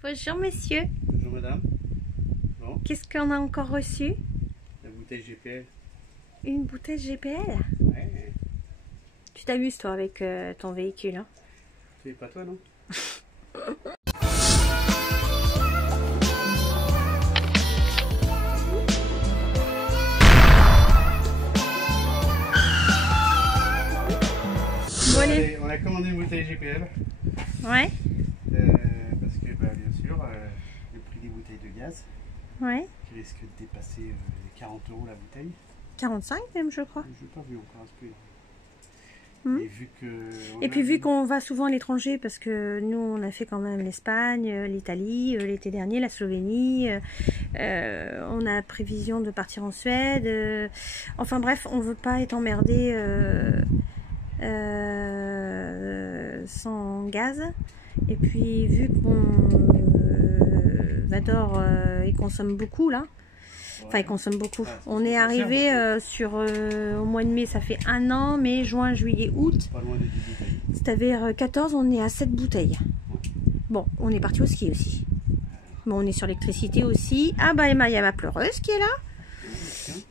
Bonjour monsieur. Bonjour madame. Bon, Qu'est-ce qu'on a encore reçu? la bouteille GPL. Une bouteille GPL? Ouais. Tu t'amuses toi avec ton véhicule, hein? C'est pas toi, non? Bon, allez. On a commandé une bouteille GPL. Ouais, Parce que, bah, bien sûr, le prix des bouteilles de gaz ouais. qui risque de dépasser les 40 € la bouteille. 45 même je crois. Je n'ai pas vu encore à ce prix. Hmm. Et vu que. Et puis vu qu'on va souvent à l'étranger, parce que nous on a fait quand même l'Espagne, l'Italie, l'été dernier, la Slovénie, on a prévision de partir en Suède, enfin bref, on veut pas être emmerdé sans gaz. Et puis vu qu'on Vador il consomme beaucoup là. Enfin, il consomme beaucoup. On est arrivé sur au mois de mai, ça fait 1 an, mai, juin, juillet, août. Pas loin des 10 bouteilles. C'est-à-dire 14, on est à 7 bouteilles. Bon, on est parti au ski aussi. Bon, on est sur l'électricité aussi. Ah bah Emma, il y a ma pleureuse qui est là.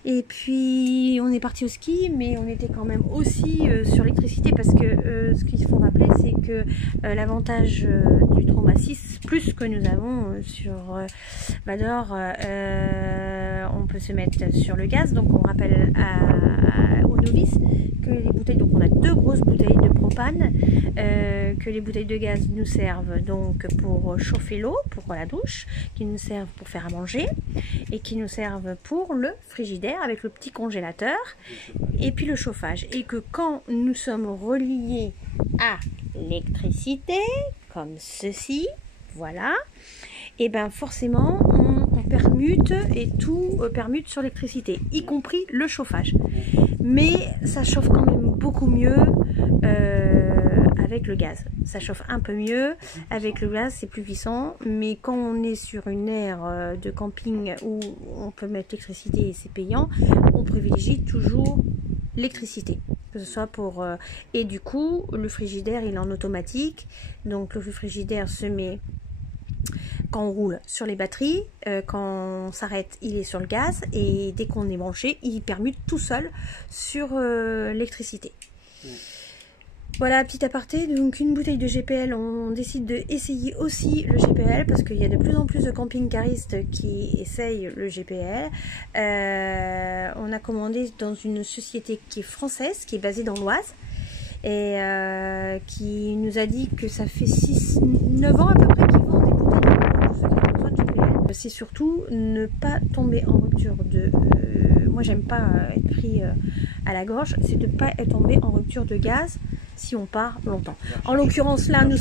Et puis on est parti au ski, mais on était quand même aussi sur l'électricité parce que ce qu'il faut rappeler, c'est que l'avantage du Trauma 6 plus que nous avons sur Vador, on peut se mettre sur le gaz. Donc on rappelle aux novices que les bouteilles, donc on a 2 grosses bouteilles de propane, que les bouteilles de gaz nous servent donc pour chauffer l'eau, pour la douche, qui nous servent pour faire à manger et qui nous servent pour le frigidaire avec le petit congélateur et puis le chauffage. Et que quand nous sommes reliés à l'électricité, comme ceci, voilà, et bien forcément on permute et tout permute sur l'électricité, y compris le chauffage. Mais ça chauffe quand même beaucoup mieux avec le gaz. Ça chauffe un peu mieux avec le gaz, c'est plus puissant. Mais quand on est sur une aire de camping où on peut mettre l'électricité et c'est payant, on privilégie toujours l'électricité. Que ce soit pour... et du coup, le frigidaire, il est en automatique. Donc le frigidaire se met... Quand on roule sur les batteries, quand on s'arrête, il est sur le gaz, et dès qu'on est branché, il permute tout seul sur l'électricité. Voilà, petit aparté, donc une bouteille de GPL, on décide d'essayer aussi le GPL, parce qu'il y a de plus en plus de camping-caristes qui essayent le GPL. On a commandé dans une société qui est française, qui est basée dans l'Oise, et qui nous a dit que ça fait 9 ans à peu près qu'ils vendent des bouteilles. C'est surtout ne pas tomber en rupture de... moi j'aime pas être pris à la gorge, c'est de ne pas être tombé en rupture de gaz si on part longtemps. En l'occurrence là, on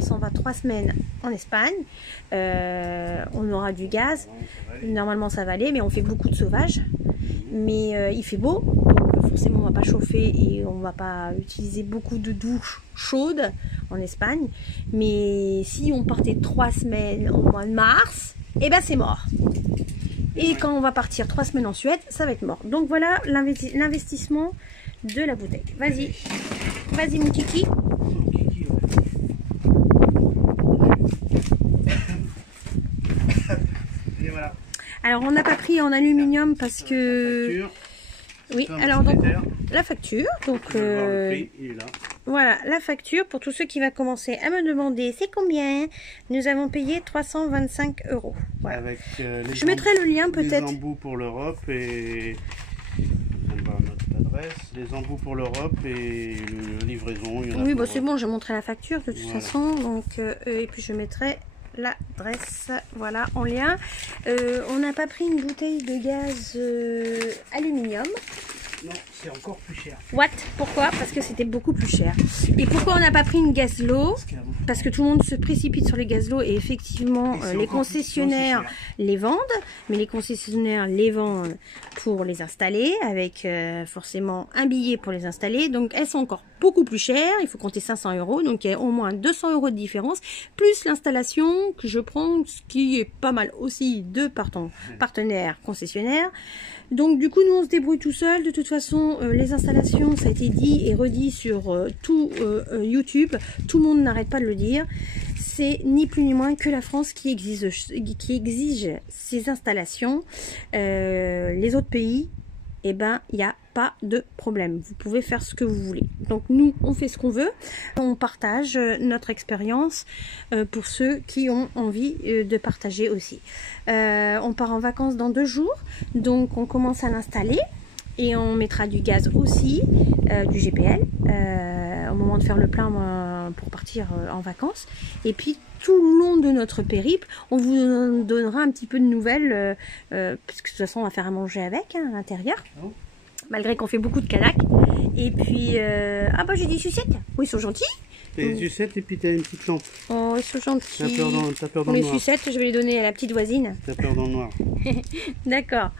s'en va 3 semaines en Espagne. On aura du gaz, normalement ça va aller, mais on fait beaucoup de sauvage. Mais il fait beau, donc forcément on va pas chauffer et on va pas utiliser beaucoup de douches chaudes en Espagne. Mais si on partait 3 semaines au mois de mars, et ben c'est mort. Et quand on va partir 3 semaines en Suède, ça va être mort. Donc voilà l'investissement de la bouteille. Vas-y, vas-y mon kiki. Et voilà. Alors on n'a pas pris en aluminium parce que... Oui, alors donc la facture, donc voilà la facture pour tous ceux qui vont commencer à me demander c'est combien. Nous avons payé 325 €. Voilà. Avec je mettrai le lien peut-être. Les embouts pour l'Europe et on va à notre adresse. Les embouts pour l'Europe et la livraison. Il y en a oui, bon c'est bon, je montrerai la facture de toute façon. Donc et puis je mettrai l'adresse, voilà, en lien. On n'a pas pris une bouteille de gaz aluminium. Non, c'est encore plus cher. What? Pourquoi? Parce que c'était beaucoup plus cher. Et pourquoi on n'a pas pris une Gazlo? Parce que tout le monde se précipite sur les Gazlo et effectivement les concessionnaires les vendent, mais les concessionnaires les vendent pour les installer avec forcément un billet pour les installer. Donc elles sont encore beaucoup plus chères, il faut compter 500 €, donc il y a au moins 200 € de différence, plus l'installation que je prends, ce qui est pas mal aussi de partenaire concessionnaire. Donc du coup nous on se débrouille tout seul. De toute façon les installations, ça a été dit et redit sur tout YouTube, tout le monde n'arrête pas de le dire, c'est ni plus ni moins que la France qui exige ces installations. Les autres pays, eh ben, il n'y a pas de problème. Vous pouvez faire ce que vous voulez. Donc nous, on fait ce qu'on veut. On partage notre expérience pour ceux qui ont envie de partager aussi. On part en vacances dans 2 jours. Donc on commence à l'installer. Et on mettra du gaz aussi, du GPL, au moment de faire le plein pour partir en vacances. Et puis tout le long de notre périple, on vous donnera un petit peu de nouvelles, parce que de toute façon on va faire à manger avec à l'intérieur, malgré qu'on fait beaucoup de canaques. Et puis, ah bah j'ai des sucettes, oui ils sont gentils. T'as des sucettes et puis t'as une petite lampe. Oh ils sont gentils. T'as peur dans les le noir. Sucettes, je vais les donner à la petite voisine. T'as peur dans le noir. D'accord.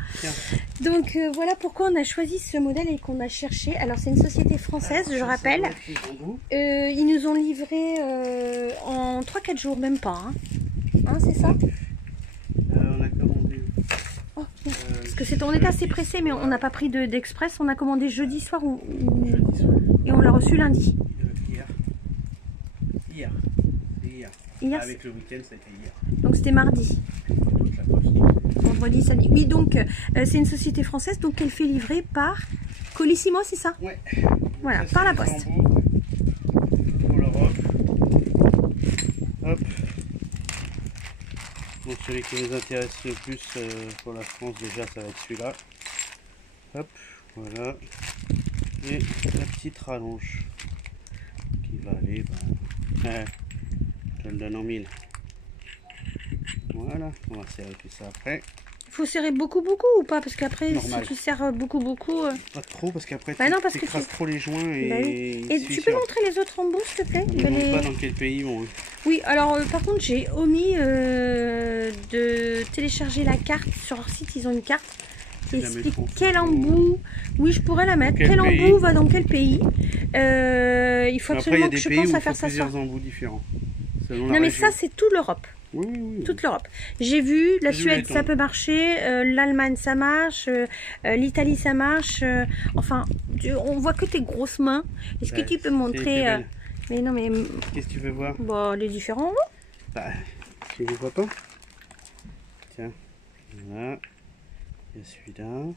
Donc voilà pourquoi on a choisi ce modèle et qu'on a cherché. Alors c'est une société française, je rappelle. Ils nous ont livré en 3-4 jours, même pas. Hein, c'est ça? On a commandé. Oh, parce que on était assez pressé, mais on n'a pas pris d'express. On a commandé jeudi soir Jeudi soir. Et on l'a reçu lundi. Hier. Avec le week-end, ça a été hier. Donc c'était mardi. Toute la poste. Vendredi, samedi. Oui, donc c'est une société française, donc elle fait livrer par Colissimo, c'est ça? Ouais. Voilà, Ça, par la poste. Pour l'Europe. Hop. Donc celui qui nous intéresse le plus pour la France, déjà, ça va être celui-là. Hop, voilà. Et la petite rallonge qui va aller. Je le donne en 1000. Voilà, on va serrer tout ça après. Il faut serrer beaucoup ou pas? Parce qu'après, si tu serres beaucoup... Pas trop, parce qu'après tu écrases trop les joints et... Et tu peux montrer les autres embouts, s'il te plaît? Je ne sais pas dans quel pays vont. Oui, alors par contre, j'ai omis de télécharger la carte. Sur leur site, ils ont une carte qui explique quel embout... Oui, je pourrais la mettre. Quel embout va dans quel pays? Il faut absolument que je pense à faire ça. Plusieurs embouts différents. Non, mais ça, c'est toute l'Europe. Oui. Toute l'Europe. J'ai vu, la Suède, ça peut marcher, l'Allemagne, ça marche, l'Italie, ça marche. Enfin, on voit que tes grosses mains. Est-ce que tu peux montrer... mais non, mais... Qu'est-ce que tu veux voir? Bon, les différents. Bah, tu ne les vois pas? Tiens, voilà. Il y a celui-là.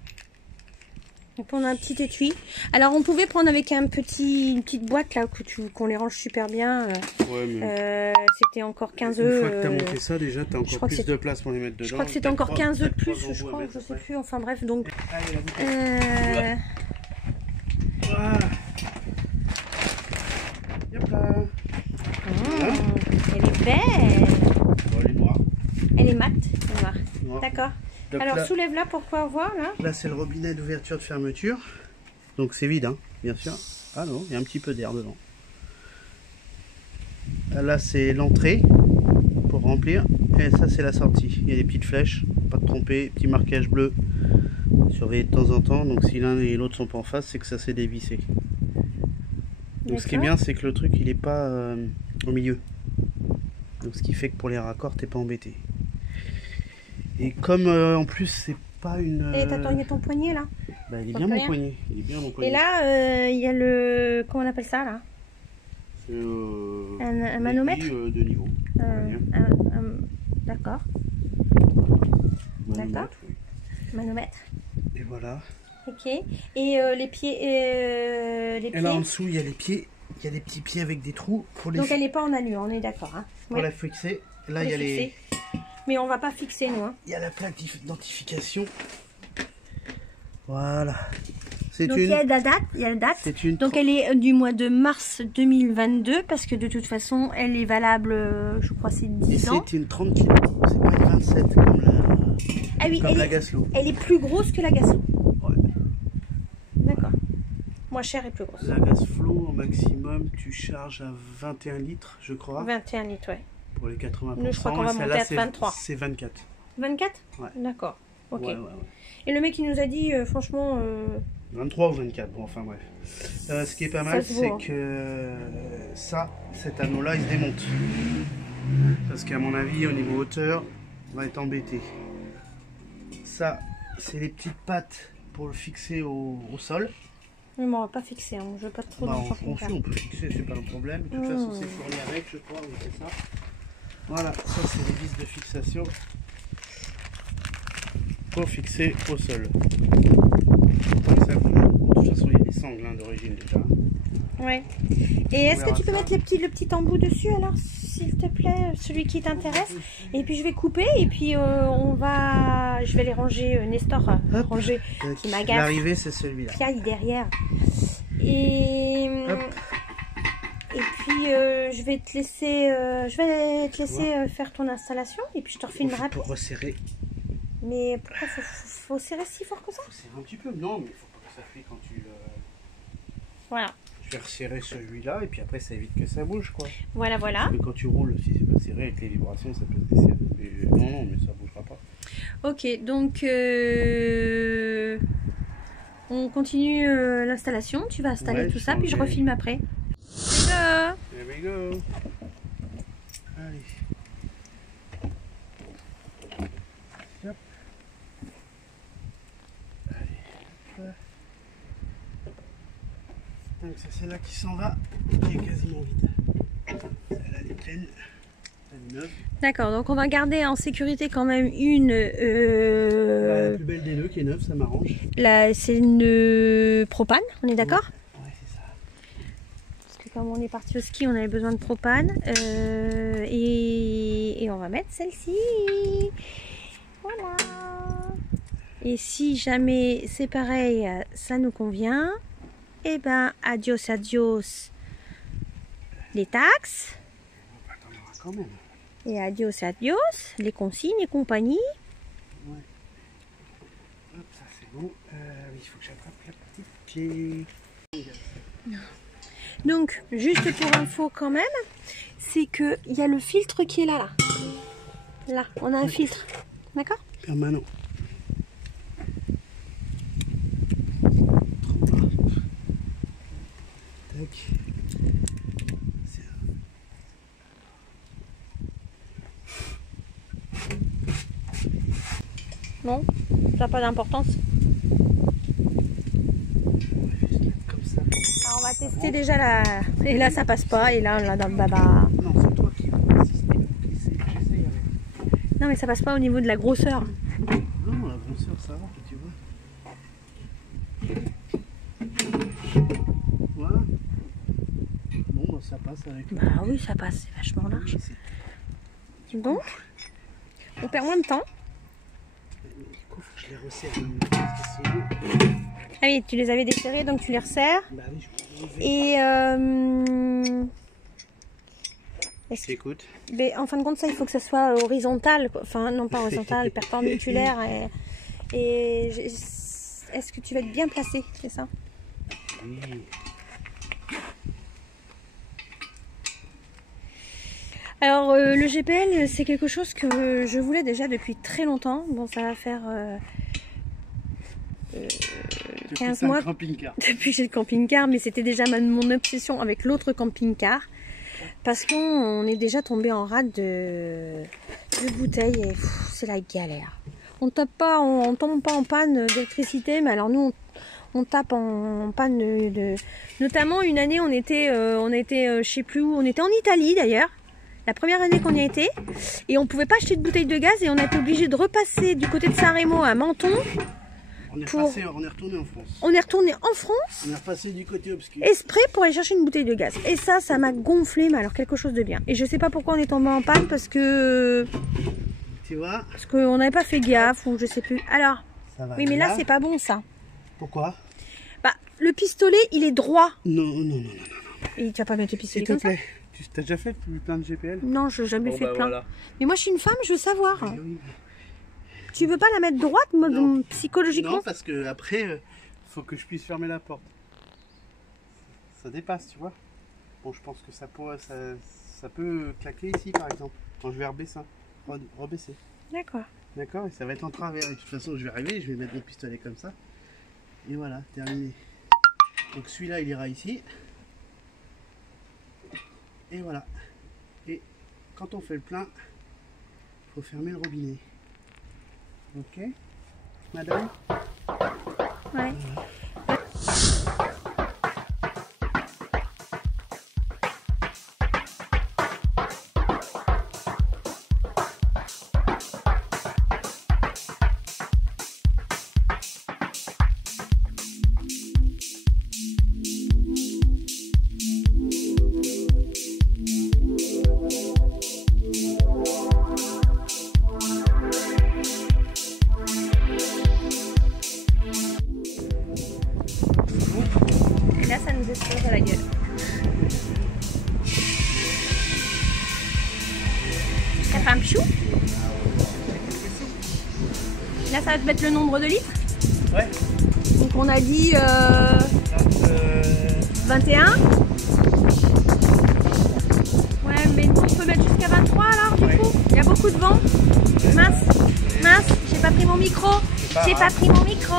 Donc on a un petit étui. Alors on pouvait prendre avec une petite boîte là qu'on les range super bien. Ouais, mais c'était encore 15 œufs. Une fois que tu as monté ça déjà, tu as encore plus de place pour les mettre dedans. Je crois que c'était encore 15 œufs de plus, je crois, je sais plus. Enfin bref, donc. Voilà. Yep là. Elle est belle. Bon, elle est noire. Elle est mate, noire. D'accord. Donc alors là, soulève-la pour pouvoir voir là. Là c'est le robinet d'ouverture de fermeture. Donc c'est vide, hein, bien sûr. Ah non, il y a un petit peu d'air dedans. Là c'est l'entrée pour remplir. Et ça c'est la sortie. Il y a des petites flèches, pas de tromper, petit marquage bleu. Surveiller de temps en temps. Donc si l'un et l'autre sont pas en face, c'est que ça s'est dévissé. Donc ce qui est bien, c'est que le truc il est pas au milieu. Donc ce qui fait que pour les raccords t'es pas embêté. Et comme en plus c'est pas une... Et t'as ton poignet là? Bah, il est bien mon poignet. Il est bien mon poignet. Et là il y a le... Comment on appelle ça là? Un manomètre de niveau. D'accord. D'accord. Oui. Manomètre. Et voilà. Ok. Et les pieds... Et là en dessous il y a les pieds. Il y a des petits pieds avec des trous. Pour les... Donc elle n'est pas en allure, on est d'accord. Hein. Pour la fixer. Là il y a les... Mais on va pas fixer nous. Hein. Il y a la plaque d'identification. Voilà. Donc il y a la date. Donc elle est du mois de mars 2022 parce que de toute façon elle est valable, je crois c'est 10 ans. C'est une 30 kg. C'est pas une 27 comme la Gaslo. Elle est plus grosse que la Gaslo. Ouais. D'accord. Moins chère et plus grosse. La Gasflow au maximum tu charges à 21 litres je crois. 21 litres ouais. Pour les 80%. Nous je crois qu'on va monter à 23. C'est 24. 24 ouais. D'accord. Ok. Ouais. Et le mec il nous a dit franchement... 23 ou 24, bon enfin bref. Ce qui est pas mal c'est que cet anneau là il se démonte. Parce qu'à mon avis au niveau hauteur on va être embêté. Ça c'est les petites pattes pour le fixer au sol. Mais on va pas fixer, hein. Je veux pas trop on peut fixer, c'est pas un problème. De toute façon c'est fourni avec je crois, on fait ça. Voilà, ça c'est les vis de fixation pour fixer au sol. Ça bouge. De toute façon, il y a des sangles hein, d'origine déjà. Ouais. Et est-ce que tu peux mettre le petit embout dessus alors, s'il te plaît, celui qui t'intéresse? Et puis je vais couper et puis je vais les ranger. Nestor ranger qui m'agace. L'arrivée c'est celui-là. Qui aille derrière. Et puis je vais te laisser, faire ton installation et puis je te refilmerai. Pour resserrer. Mais pourquoi faut serrer si fort que ça? Faut serrer un petit peu. Non, mais il faut pas que ça fait quand tu le... Voilà. Je vais resserrer celui-là et puis après ça évite que ça bouge quoi. Voilà, voilà. Mais quand tu roules, si c'est pas serré avec les vibrations, ça peut se desserrer. Mais non, mais ça bougera pas. Ok, donc on continue l'installation. Tu vas installer tout ça, puis je refilme après. There we go. Allez. Hop. Allez. Donc c'est celle-là qui s'en va, qui est quasiment vide. Celle-là elle est pleine. Elle est neuve. D'accord, donc on va garder en sécurité quand même une... La plus belle des deux qui est neuve, ça m'arrange. C'est une propane, on est d'accord? Ouais, c'est ça. Parce que comme on est parti au ski, on avait besoin de propane. Et on va mettre celle-ci. Voilà. Et si jamais c'est pareil, ça nous convient, et ben adios, adios les taxes. Quand même. Et adios, adios les consignes et compagnie. Ouais. Hop, ça c'est bon. Il faut que j'attrape la petite clé. Donc, juste pour info quand même, c'est qu'il y a le filtre qui est là. Là, on a un filtre. D'accord? Permanent. Tac. Non, ça n'a pas d'importance. Alors on va tester déjà la... Et là ça passe pas, et là on l'a dans le baba. Non, c'est toi qui vas insister. J'essaye avec. Non mais ça passe pas au niveau de la grosseur. Non, la grosseur ça va, tu vois. Voilà. Bon, bah, ça passe avec. Bah oui, ça passe, c'est vachement large. Donc, on perd moins de temps. Je les resserre parce que sinon... Ah oui, tu les avais desserrés, donc tu les resserres. Bah oui, je et écoute. Mais en fin de compte, ça, il faut que ça soit horizontal. Enfin, non pas horizontal, perpendiculaire. Et est-ce que tu vas être bien placé, c'est ça? Oui. Alors, le GPL, c'est quelque chose que je voulais déjà depuis très longtemps. Bon, ça va faire 15 mois depuis que j'ai le camping-car, mais c'était déjà mon obsession avec l'autre camping-car. Parce qu'on est déjà tombé en rade de bouteilles et c'est la galère. On tombe pas en panne d'électricité, mais alors nous on tape en panne notamment une année on était je sais plus où, on était en Italie d'ailleurs. La première année qu'on y a été, et on pouvait pas acheter de bouteilles de gaz et on a été obligé de repasser du côté de Saint-Rémy à Menton. On est retourné en France. On est retourné en France. On est repassé du côté obscur. Exprès pour aller chercher une bouteille de gaz. Et ça m'a gonflé, mais alors quelque chose de bien. Et je sais pas pourquoi on est tombé en panne, parce que... Tu vois? Parce qu'on n'avait pas fait gaffe, ou je sais plus. Alors, oui, mais là, c'est pas bon, ça. Pourquoi? Bah, le pistolet, il est droit. Non. Et tu vas pas mettre le pistolet comme ça? Tu t'as déjà fait plein de GPL? Non, je n'ai jamais fait plein. Voilà. Mais moi, je suis une femme, je veux savoir. Oui. Tu veux pas la mettre droite, psychologiquement? Non, parce que après, faut que je puisse fermer la porte. Ça dépasse, tu vois. Bon, je pense que ça peut claquer ici, par exemple, quand je vais rebaisser. D'accord. D'accord, et ça va être en travers. Et de toute façon, je vais arriver, je vais mettre mon pistolet comme ça. Et voilà, terminé. Donc celui-là, il ira ici. Et voilà. Et quand on fait le plein, il faut fermer le robinet. Ok, madame? Ouais. fait un pichou. Là, ça va te mettre le nombre de litres. Ouais. Donc on a dit 21. Ouais, mais nous on peut mettre jusqu'à 23 alors du coup. Il y a beaucoup de vent. Mince, j'ai pas pris mon micro. J'ai pas pris mon micro.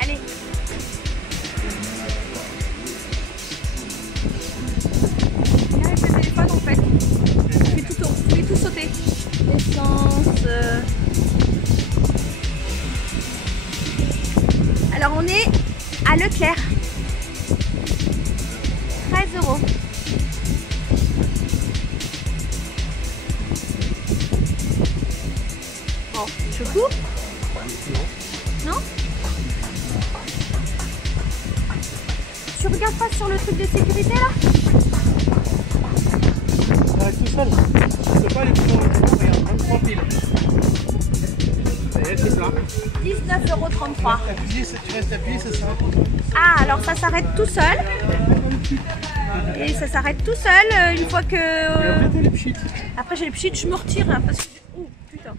Allez. Là avec le téléphone en fait. Je vais tout sauter. Essence. Alors on est à Leclerc. 13 €. Bon, je coupe? Non? Tu regardes pas sur le truc de sécurité là? Ça reste tout seul. Je peux pas aller plus loin. Regarde, 23 piles. Ça y est, c'est plein. 19,33 €. Tu restes appuyé, ça s'arrête. Ah, alors ça s'arrête tout seul. Et ça s'arrête tout seul une fois que... Après j'ai les pchits, je me retire hein, parce que... Oh putain.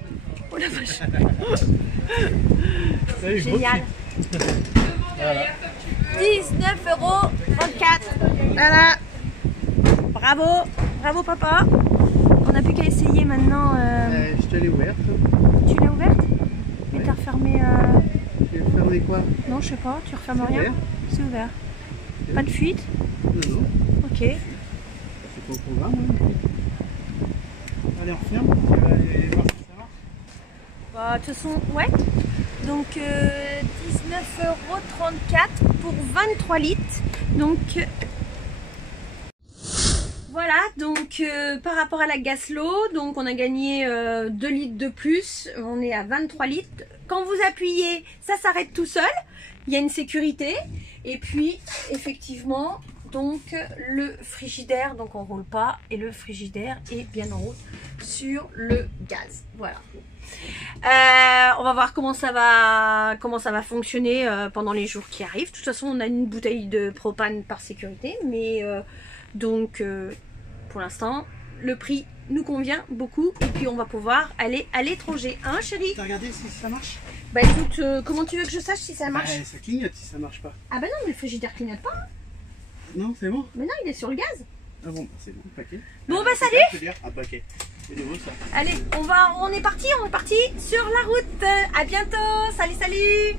Oh la vache. Génial. Voilà. 19,34 €. Voilà. Bravo. Bravo papa. On n'a plus qu'à essayer maintenant. Je te l'ai ouverte. Tu l'as ouverte? Mais t'as refermé... Tu veux fermer quoi? Non, je sais pas. Tu refermes rien? C'est ouvert. Pas de fuite? Non, non. Ok. C'est pas au programme. Hein. Allez, on referme. Tu vas aller voir si ça marche. Bah, de toute façon, ouais. Donc 19,34 € pour 23 litres. Donc voilà, donc par rapport à la Gaslo, donc on a gagné 2 litres de plus. On est à 23 litres. Quand vous appuyez, ça s'arrête tout seul. Il y a une sécurité. Et puis effectivement, donc le frigidaire, donc on roule pas et le frigidaire est bien en route sur le gaz. Voilà. On va voir comment ça va fonctionner pendant les jours qui arrivent. De toute façon, on a une bouteille de propane par sécurité, mais donc pour l'instant, le prix nous convient beaucoup et puis on va pouvoir aller à l'étranger. Hein, chérie? T'as regardé si ça marche? Bah écoute, comment tu veux que je sache si ça marche? Ça clignote si ça marche pas. Ah bah non, mais le frigidaire clignote pas. Hein. Non, c'est bon. Mais non, il est sur le gaz. Ah bon, c'est bon, paquet. Bon bah salut. Un paquet. C'est nouveau ça. Allez, on est parti sur la route. À bientôt. Salut, salut.